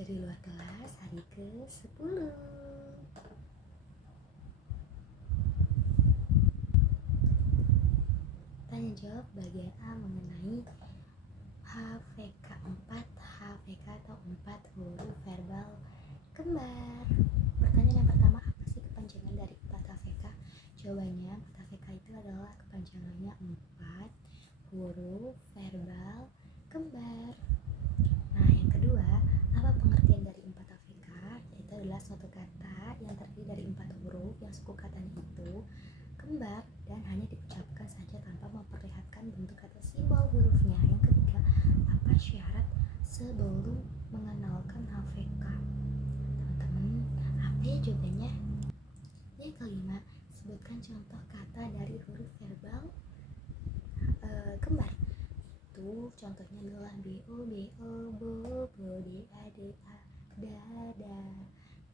belajar di luar kelas hari ke-10. Tanya jawab bagian A mengenai HVK 4 HVK atau 4 huruf verbal kembar. Pertanyaan yang pertama, apa sih kepanjangan dari 4 HVK? Jawabannya 4 HVK itu adalah kepanjangannya 4 huruf verbal kembar. Nah, yang kedua, apa pengertian dari 4 HVK? Itu adalah suatu kata yang terdiri dari 4 huruf yang suku katanya itu kembar dan hanya diucapkan saja tanpa memperlihatkan bentuk atau simbol hurufnya. Yang ketiga, apa syarat sebelum mengenalkan HVK? Teman-teman, apa ya jawabannya? Yang kelima, sebutkan contoh kata dari huruf verbal kembar. Itu contohnya adalah BO, BO, BO, BO, DA, DA, DADA,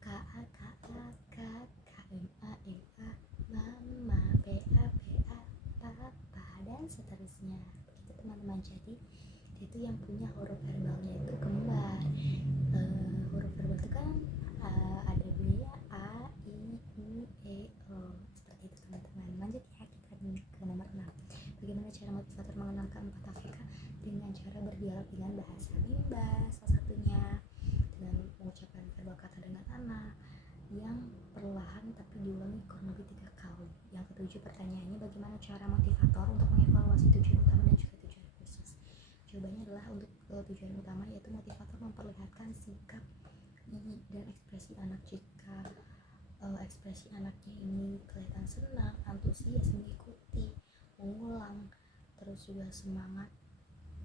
KA, KA, KA, KMA, MA, Mama, PA, PA, Papa, dan seterusnya. Begitu teman-teman. Jadi itu yang punya huruf verbalnya itu kembar. Huruf verbal itu kan ada B, A, I, U, E, O. Seperti itu teman-teman. Lanjut ya, kita ke nomor 6. Bagaimana cara motivator mengenalkan 4 HVK? Dengan cara berdialog dengan bahasa rimba, salah satunya dengan mengucapkan verbal kata dengan anak yang perlahan tapi diulangi kurang lebih 3 kali. Yang ketujuh, pertanyaannya bagaimana cara motivator untuk mengevaluasi tujuan utama dan juga tujuan khusus? Jawabannya adalah untuk tujuan utama yaitu motivator memperlihatkan sikap dan ekspresi anak. Jika ekspresi anaknya ini kelihatan senang, antusias mengikuti, mengulang, terus juga semangat,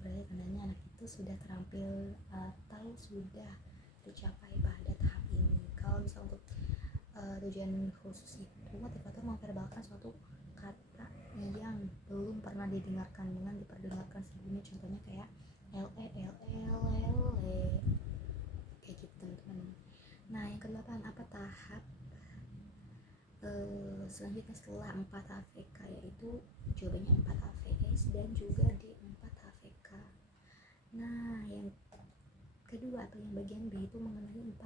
berarti tandanya anak itu sudah terampil atau sudah tercapai pada tahap ini. Kalau bisa untuk tujuan khusus itu, motivator memverbalkan suatu kata yang belum pernah didengarkan dengan diperdengarkan sebelumnya, contohnya kayak LE, LE, kayak gitu teman-teman. Nah, yang kedelapan, apa tahap selanjutnya setelah 4 HVK? Yaitu jawabannya 4 HVS dan juga D4 HVK. Nah, yang kedua atau yang bagian B itu mengenai 4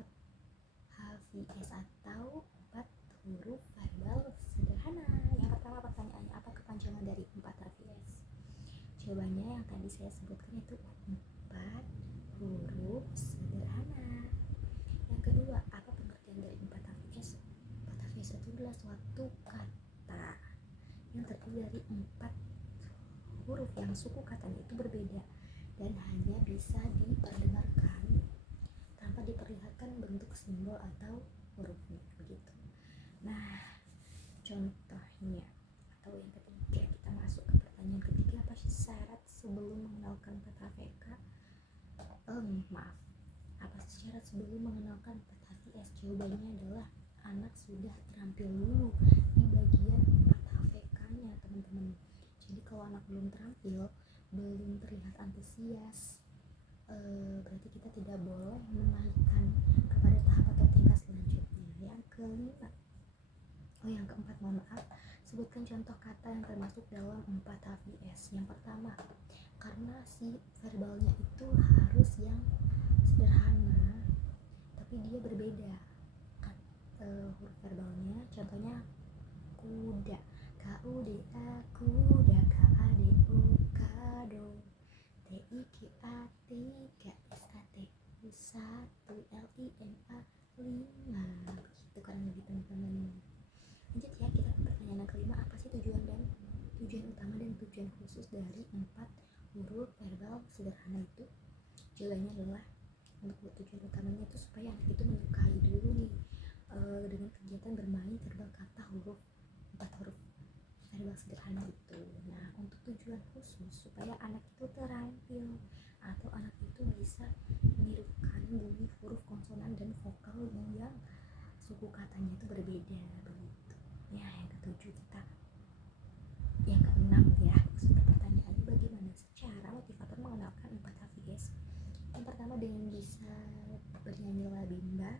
HVS atau 4 huruf verbal sederhana. Yang pertama, pertanyaannya apa kepanjangan dari 4 HVS? Jawabannya yang tadi saya sebutkan itu 4 huruf sederhana. Yang kedua, apa pengertian dari 4 HVS? 4 HVS itu adalah suatu kata yang terdiri dari 4 huruf yang suku katanya itu berbeda dan hanya bisa diperdengarkan tanpa diperlihatkan bentuk simbol atau hurufnya, begitu. Nah, contohnya atau yang ketiga, kita masuk ke pertanyaan ketiga, apa sih syarat sebelum mengenalkan 4 HVK? Apa sih syarat sebelum mengenalkan 4 HVS? Jawabannya adalah anak sudah terampil dulu di bagian 4 HVK-nya, teman-teman. Jadi kalau anak belum terampil, belum terlihat antusias, berarti kita tidak boleh menaikkan kepada tahap atau tingkat selanjutnya. Yang kelima, yang keempat, mohon maaf, sebutkan contoh kata yang termasuk dalam 4 HVS. Yang pertama, karena si verbalnya itu harus yang sederhana tapi dia berbeda huruf verbalnya, contohnya kuda, KUDA, kuda, KADO, kado, TIKA, tiga, SAT, 1, LIMA, 5, begitu kan lebih teman-teman. Lanjut ya, kita ke pertanyaan yang kelima, apa sih tujuan utama dan tujuan khusus dari 4 huruf verbal sederhana itu? Jawabannya adalah untuk tujuan utamanya itu supaya anak itu menyukai dulu nih dengan kegiatan bermain verbal kata 4 huruf verbal sederhana itu. Nah, untuk tujuan khusus supaya anak itu terampil atau anak itu bisa menirukan bunyi huruf konsonan dan vokal yang suku katanya itu berbeda, begitu. Ya, yang ketujuh kita. Yang keenam ya, maksudnya pertanyaannya bagaimana secara motivator mengenalkan 4 HVS? Yang pertama dengan bisa bernyanyi labimba,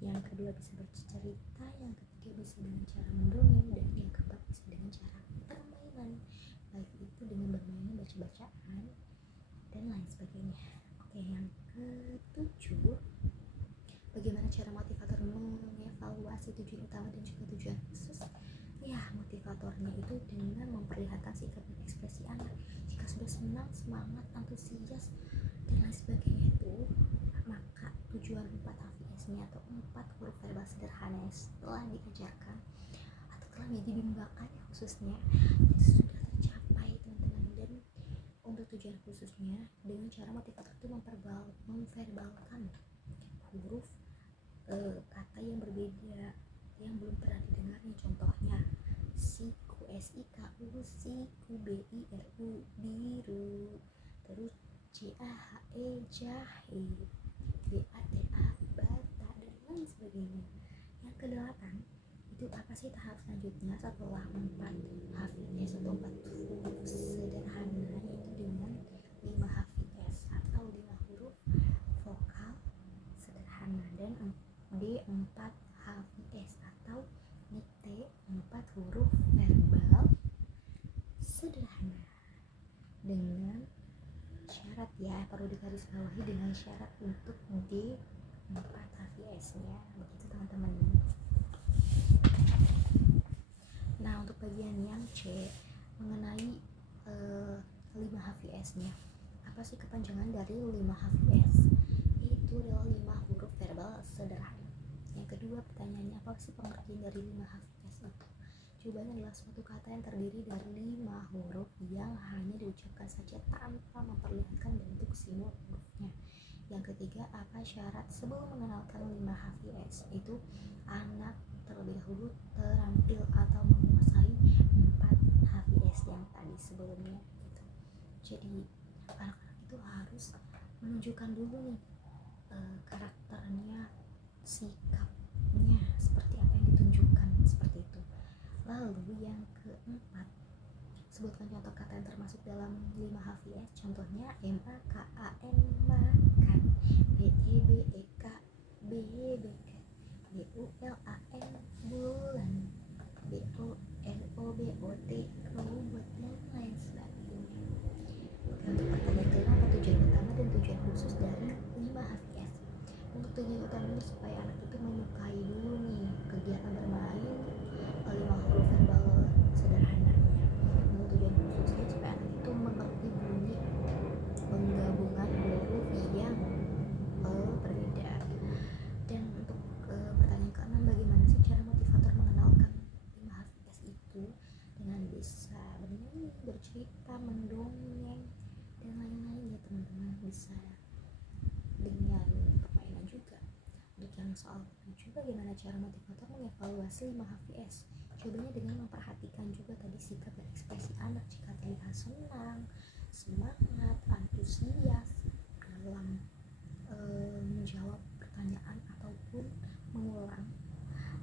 yang kedua bisa bercerita, yang ketiga bisa dengan cara mendongeng, dan yang keempat bisa dengan cara permainan, baik itu dengan bermain baca-bacaan dan lain sebagainya. Oke, yang ketujuh, evaluasi tujuan utama dan juga tujuan khusus. Ya, motivatornya itu dengan memperlihatkan sikap dan ekspresi anak. Jika sudah senang, semangat, antusias, dan lain sebagainya itu, maka tujuan 4 HVS-nya atau 4 huruf verbal sederhana yang telah diajarkan atau telah dibimbakannya khususnya itu sudah tercapai teman-teman. Dan untuk tujuan khususnya dengan cara motivator itu memverbalkan huruf kata yang berbeda yang belum pernah didengarnya, contohnya siku, siku, siku, biru, biru, terus jahe, jahe, bata, bata, dan lain sebagainya. Yang kedelapan itu apa sih tahap selanjutnya setelah 4 HVS atau 4 huruf sederhana, yaitu dengan 5 HVS atau 5 huruf vokal sederhana dan D4 HVS atau T4 huruf verbal sederhana. Dengan syarat ya, perlu digarisbawahi dengan syarat untuk D4 HVS-nya, begitu teman-teman. Nah, untuk bagian yang C mengenai 5 HVS-nya. Apa sih kepanjangan dari 5 HVS? Itu adalah 5 huruf verbal sederhana. Yang kedua, pertanyaannya apa sih pengertian dari 5 HVS itu? Jawabannya adalah suatu kata yang terdiri dari 5 huruf yang hanya diucapkan saja tanpa memperlihatkan bentuk simbol hurufnya. Yang ketiga, apa syarat sebelum mengenalkan 5 HVS? Itu anak terlebih dahulu terampil atau menguasai 4 HVS yang tadi sebelumnya gitu. Jadi anak-anak itu harus menunjukkan dulu nih karakternya, sikapnya seperti apa yang ditunjukkan, seperti itu. Lalu yang keempat, sebutkan contoh kata yang termasuk dalam 5 HVS. Contohnya makan, makan, bebek, bebek, bulan, bulan, bot, robot, dan lain sebagainya. Oke, untuk pertanyaan kelima, apa tujuan utama dan tujuan khusus dari 5 HVS? Untuk tujuan utamanya supaya anak itu menyukai dulu nih kegiatan bermain 5 huruf verbal sederhananya. Untuk tujuan khususnya supaya anak itu mengerti bunyi penggabungan huruf yang berbeda. Dan untuk pertanyaan keenam, bagaimana sih cara motivator mengenalkan 5 HVS itu? Dengan bisa bernyanyi, bercerita, mendongeng, dan lain-lain ya teman-teman. Bisa dengan permainan juga. Untuk yang soal ketujuh, bagaimana cara motivator mengevaluasi 5 HVS? Jawabannya dengan memperhatikan juga tadi sikap dan ekspresi anak. Jika terlihat senang, semangat, antusias dalam menjawab pertanyaan ataupun mengulang,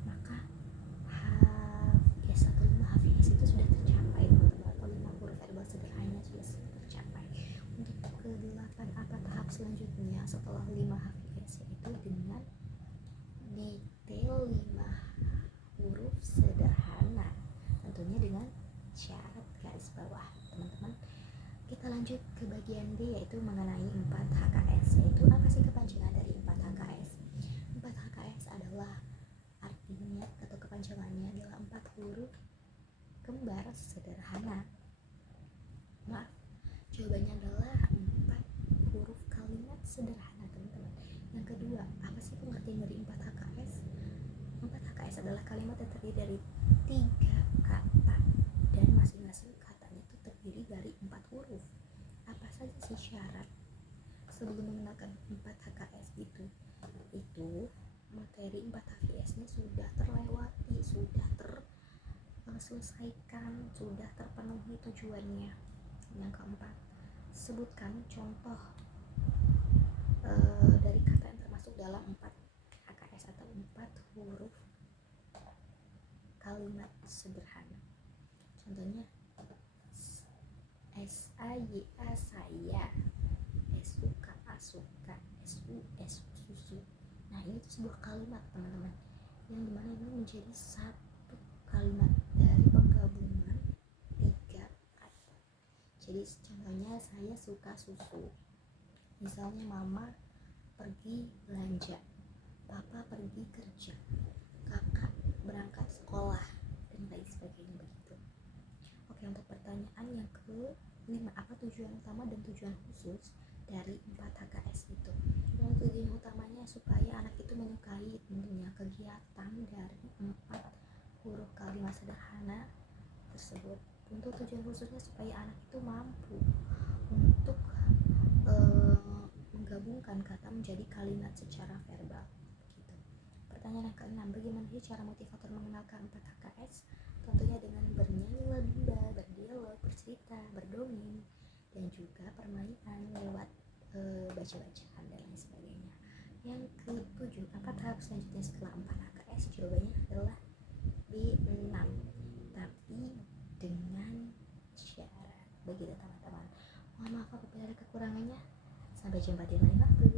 maka HVS atau 5 HVS itu sudah tercapai teman-teman, atau 5 huruf verbal sederhana sudah tercapai. Untuk ke-8, apa tahap selanjutnya setelah 5 HVS, yaitu dengan detail 5 huruf sederhana, tentunya dengan syarat garis bawah teman-teman. Kita lanjut ke bagian D, yaitu mengenai 4 HKS. Yaitu apa sih kepanjangan dari 4 HKS? 4 HKS adalah artinya atau kepanjangannya adalah 4 huruf kembar sederhana. Maaf, jawabannya adalah 4 huruf kalimat sederhana teman-teman. Yang kedua, apa sih pengertian dari 4 HKS? 4 HKS adalah kalimat yang terdiri dari 3 kata dan masing-masing katanya itu terdiri dari 4 huruf. Apa saja sih syarat sebelum mengenalkan 4 HKS itu materi 4 HVS-nya sudah terlewati, sudah terselesaikan, sudah terpenuhi tujuannya. Yang keempat, sebutkan contoh dari kata yang termasuk dalam 4 HKS atau 4 huruf kalimat sederhana. Contohnya S-A-Y-A saya, S-U-K suka, S-U-S susu. Nah, ini tuh sebuah kalimat teman-teman, yang dimana ini menjadi satu kalimat dari penggabungan 3 kata. Jadi contohnya saya suka susu. Misalnya mama pergi belanja, papa pergi kerja, kakak berangkat sekolah dan lain sebagainya begitu. Oke, untuk pertanyaan yang ke-5, apa tujuan utama dan tujuan khusus dari 4 HKS itu? Dan tujuan utamanya supaya anak itu menyukai tentunya kegiatan dari 4 huruf kalimat sederhana tersebut. Untuk tujuan khususnya supaya anak itu mampu untuk menggabungkan kata menjadi kalimat secara verbal gitu. Pertanyaan yang ke-6, bagaimana sih cara motivator mengenalkan 4 HKS? Tentunya dengan bernyanyi bimba, berdialog, bercerita, berdongeng, dan juga permainan lewat baca-bacaan dan lain sebagainya. Yang ke-7, apa tahap selanjutnya setelah 4 HKS? Jawabannya adalah B6, tapi dengan syarat. Begitu teman-teman. Mohon maaf apabila ada kekurangannya. Sampai jumpa di lain waktu.